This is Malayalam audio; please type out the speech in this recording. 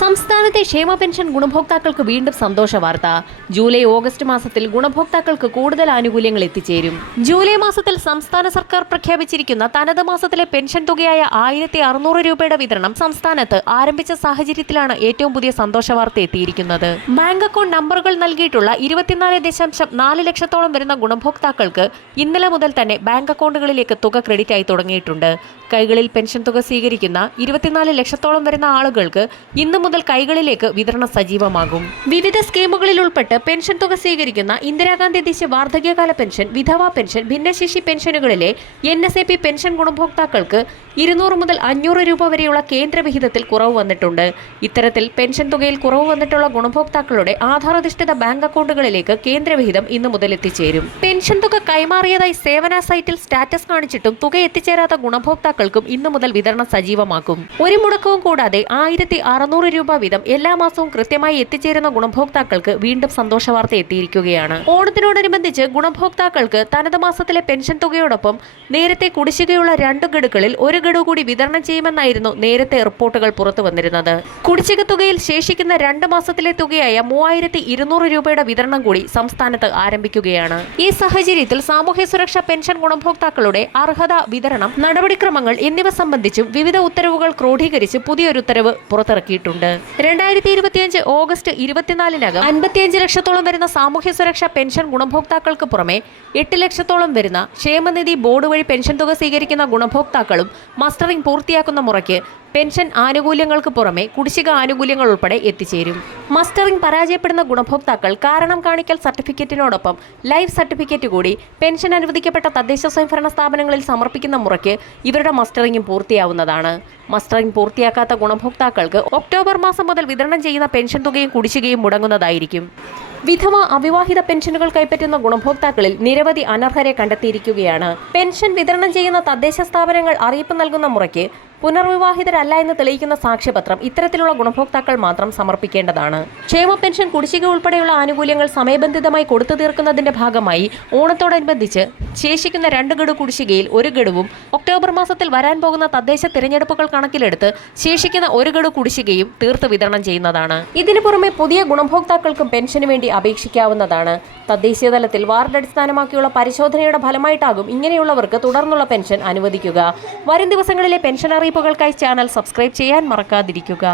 സംസ്ഥാനത്തെ ക്ഷേമ പെൻഷൻ ഗുണഭോക്താക്കൾക്ക് വീണ്ടും സന്തോഷ വാർത്ത. ജൂലൈ ഓഗസ്റ്റ് മാസത്തിൽ ഗുണഭോക്താക്കൾക്ക് കൂടുതൽ ആനുകൂല്യങ്ങൾ എത്തിച്ചേരും. ജൂലൈ മാസത്തിൽ സംസ്ഥാന സർക്കാർ പ്രഖ്യാപിച്ചിരിക്കുന്ന തനത് മാസത്തിലെ പെൻഷൻ തുകയായ 1600 രൂപയുടെ വിതരണം സംസ്ഥാനത്ത് ആരംഭിച്ച സാഹചര്യത്തിലാണ് ഏറ്റവും പുതിയ സന്തോഷ വാർത്ത എത്തിയിരിക്കുന്നത്. ബാങ്ക് അക്കൗണ്ട് നമ്പറുകൾ നൽകിയിട്ടുള്ള 24.4 ലക്ഷത്തോളം വരുന്ന ഗുണഭോക്താക്കൾക്ക് ഇന്നലെ മുതൽ തന്നെ ബാങ്ക് അക്കൗണ്ടുകളിലേക്ക് തുക ക്രെഡിറ്റ് ആയി തുടങ്ങിയിട്ടുണ്ട്. കൈകളിൽ പെൻഷൻ തുക സ്വീകരിക്കുന്ന 24 ലക്ഷത്തോളം വരുന്ന ആളുകൾക്ക് ഇന്ന് മുതൽ കൈകളിലേക്ക് വിതരണം സജീവമാകും. വിവിധ സ്കീമുകളിൽ ഉൾപ്പെട്ട് പെൻഷൻ തുക സ്വീകരിക്കുന്ന ഇന്ദിരാഗാന്ധി ദേശീയ വാർദ്ധക്യകാല പെൻഷൻ, വിധവാ പെൻഷൻ, ഭിന്നശേഷി പെൻഷനുകളിലെ NSAP പെൻഷൻ ഗുണഭോക്താക്കൾക്ക് 200 മുതൽ 500 രൂപ വരെയുള്ള കേന്ദ്ര വിഹിതത്തിൽ കുറവ് വന്നിട്ടുണ്ട്. ഇത്തരത്തിൽ പെൻഷൻ തുകയിൽ കുറവ് വന്നിട്ടുള്ള ഗുണഭോക്താക്കളുടെ ആധാരധിഷ്ഠിത ബാങ്ക് അക്കൗണ്ടുകളിലേക്ക് കേന്ദ്രവിഹിതം ഇന്നു മുതൽ എത്തിച്ചേരും. പെൻഷൻ തുക കൈമാറിയതായി സേവന സൈറ്റിൽ സ്റ്റാറ്റസ് കാണിച്ചിട്ടും തുക എത്തിച്ചേരാത്ത ഗുണഭോക്താക്കൾക്കും ഇന്നു മുതൽ വിതരണം സജീവമാക്കും. ഒരു മുടക്കവും കൂടാതെ 1600 രൂപ വീതം എല്ലാ മാസവും കൃത്യമായി എത്തിച്ചേരുന്ന ഗുണഭോക്താക്കൾക്ക് വീണ്ടും സന്തോഷ വാർത്ത എത്തിയിരിക്കുകയാണ്. ഓണത്തിനോടനുബന്ധിച്ച് ഗുണഭോക്താക്കൾക്ക് തനത് മാസത്തിലെ പെൻഷൻ തുകയോടൊപ്പം നേരത്തെ കുടിശ്ശികയുള്ള 2 ഗഡുക്കളിൽ 1 ഗഡു കൂടി വിതരണം ചെയ്യുമെന്നായിരുന്നു നേരത്തെ റിപ്പോർട്ടുകൾ പുറത്തു വന്നിരുന്നത്. കുടിശ്ശിക തുകയിൽ ശേഷിക്കുന്ന 2 മാസത്തിലെ തുകയായ 3200 രൂപയുടെ വിതരണം കൂടി സംസ്ഥാനത്ത് ആരംഭിക്കുകയാണ്. ഈ സാഹചര്യത്തിൽ സാമൂഹ്യ സുരക്ഷാ പെൻഷൻ ഗുണഭോക്താക്കളുടെ അർഹത, വിതരണം, നടപടിക്രമങ്ങൾ എന്നിവ സംബന്ധിച്ചും വിവിധ ഉത്തരവുകൾ ക്രോഡീകരിച്ച് പുതിയൊരു ഉത്തരവ് പുറത്തിറക്കിയിട്ടുണ്ട്. 2025 ഓഗസ്റ്റ് 24-നകം 55 ലക്ഷത്തോളം വരുന്ന സാമൂഹ്യ സുരക്ഷാ പെൻഷൻ ഗുണഭോക്താക്കൾക്ക് പുറമെ 8 ലക്ഷത്തോളം വരുന്ന ക്ഷേമനിധി ബോർഡ് വഴി പെൻഷൻ തുക സ്വീകരിക്കുന്ന ഗുണഭോക്താക്കളും മസ്റ്ററിംഗ് പൂർത്തിയാക്കുന്ന മുറയ്ക്ക് പെൻഷൻ ആനുകൂല്യങ്ങൾക്ക് പുറമെ കുടിശ്ശിക ആനുകൂല്യങ്ങൾ ഉൾപ്പെടെ എത്തിച്ചേരും. മസ്റ്ററിംഗ് പരാജയപ്പെടുന്ന ഗുണഭോക്താക്കൾ കാരണം കാണിക്കൽ സർട്ടിഫിക്കറ്റിനോടൊപ്പം ലൈഫ് സർട്ടിഫിക്കറ്റ് കൂടി പെൻഷൻ അനുവദിക്കപ്പെട്ട തദ്ദേശ സ്വയംഭരണ സ്ഥാപനങ്ങളിൽ സമർപ്പിക്കുന്ന മുറയ്ക്ക് ഇവരുടെ മസ്റ്ററിംഗും പൂർത്തിയാവുന്നതാണ്. മസ്റ്ററിംഗ് പൂർത്തിയാക്കാത്ത ഗുണഭോക്താക്കൾക്ക് ഒക്ടോബർ മാസം മുതൽ വിതരണം ചെയ്യുന്ന പെൻഷൻ തുകയും കുടിശ്ശികയും മുടങ്ങുന്നതായിരിക്കും. വിധവ, അവിവാഹിത പെൻഷനുകൾ കൈപ്പറ്റുന്ന ഗുണഭോക്താക്കളിൽ നിരവധി അനർഹരെ കണ്ടെത്തിയിരിക്കുകയാണ്. പെൻഷൻ വിതരണം ചെയ്യുന്ന തദ്ദേശ സ്ഥാപനങ്ങൾ അറിയിപ്പ് നൽകുന്ന മുറയ്ക്ക് പുനർവിവാഹിതരല്ല എന്ന് തെളിയിക്കുന്ന സാക്ഷ്യപത്രം ഇത്തരത്തിലുള്ള ഗുണഭോക്താക്കൾ മാത്രം സമർപ്പിക്കേണ്ടതാണ്. ക്ഷേമ പെൻഷൻ കുടിശ്ശിക ഉൾപ്പെടെയുള്ള ആനുകൂല്യങ്ങൾ സമയബന്ധിതമായി കൊടുത്തു തീർക്കുന്നതിന്റെ ഭാഗമായി ഓണത്തോടനുബന്ധിച്ച് ശേഷിക്കുന്ന 2 ഗഡു കുടിശ്ശികയിൽ 1 ഗഡുവും ഒക്ടോബർ മാസത്തിൽ വരാൻ പോകുന്ന തദ്ദേശ തിരഞ്ഞെടുപ്പുകൾ കണക്കിലെടുത്ത് ശേഷിക്കുന്ന 1 ഗഡു കുടിശ്ശികയും തീർത്ത് വിതരണം ചെയ്യുന്നതാണ്. ഇതിനു പുറമെ പുതിയ ഗുണഭോക്താക്കൾക്കും പെൻഷന് വേണ്ടി അപേക്ഷിക്കാവുന്നതാണ്. തദ്ദേശീയ തലത്തിൽ വാർഡ് അടിസ്ഥാനമാക്കിയുള്ള പരിശോധനയുടെ ഫലമായിട്ടാകും ഇങ്ങനെയുള്ളവർക്ക് തുടർന്നുള്ള പെൻഷൻ അനുവദിക്കുക. വരും ദിവസങ്ങളിലെ പെൻഷൻ അറിയിപ്പുകൾക്കായി ചാനൽ സബ്സ്ക്രൈബ് ചെയ്യാൻ മറക്കാതിരിക്കുക.